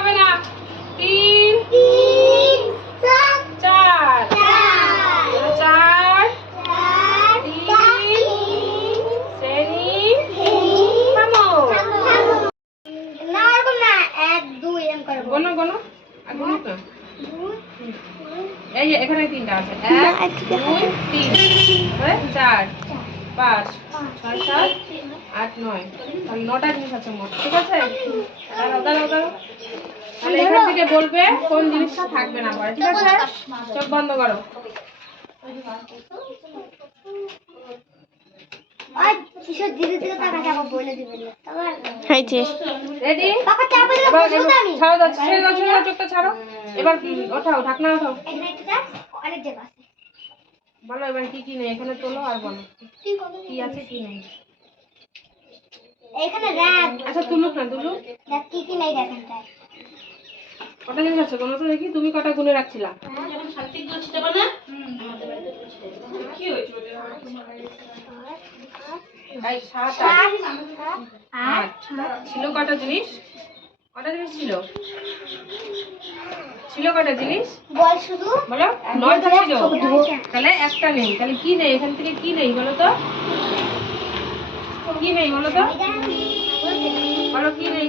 হবে না। 3 3 4 4 3 শ্রেণী থামো। না এরকম না 1 2 এম করে গোনো গোনো আর গোনো তো এই যে এখানে তিনটা আছে 1 2 3 4 5 6 7 8 9 তাহলে 9টা জিনিস আছে মোট। ঠিক আছে দাঁড়াও দাঁড়াও দাঁড়াও। তাহলে এখান থেকে বলবে কোন জিনিসটা থাকবে না পরে। ঠিক আছে চোখ বন্ধ করো। আর কিশোর ধীরে ধীরে টাকা চাপা বলে দিবেন তারপর হয়েছে রেডি টাকা চাপা দিলে এবার বুঝতে আমি ছাড়ো দাও ছেড়ে দাও ছেড়ে দাও চোখটা ছাড়ো। এবার ওঠাও ঢাকনা ওঠাও। এখানে একটা অনেক জায়গা আছে বলো এবার কি কি নেই এখানে তোলো আর বলো কি আছে কি নেই। এখানে র‍্যাক আচ্ছা তুলুক না তুলুক। দেখ কি কি নাই দেখেন তাই কটা জিনিস আছে কোনো তো দেখি তুমি কটা গুনে রাখছিলা। যখন সাত্বিক দোল ছিটাবো না আমাদের বাড়িতে কি হয়েছে এই 7 8 ছিল কটা জিনিস ছিল ছিল কটা জিনিস বল শুধু বলো 9টা ছিল তাহলে একটা নেই। তাহলে কি নেই এখান থেকে কি নেই বলো তো কি নেই বলো তো বলো কি নেই।